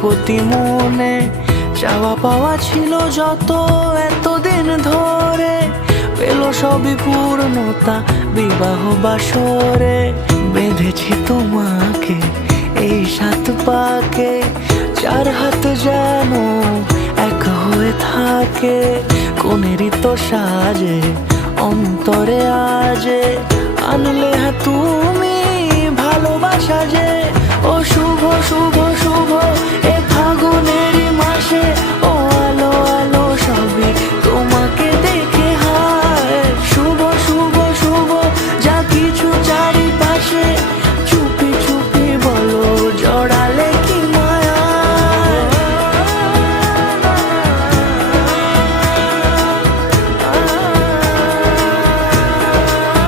প্রতি মনে চাওয়া পাওয়া ছিল যত এতদিন ধরে, পেল সবই পূর্ণতা বিবাহ বাসরে। বেঁধেছি তোমাকে এই 7 পাকে, 4 হাত যেন এক হয়ে থাকে। কোনেরই তো সাজে অন্তরে আজে আনলে হ্যাঁ তুমি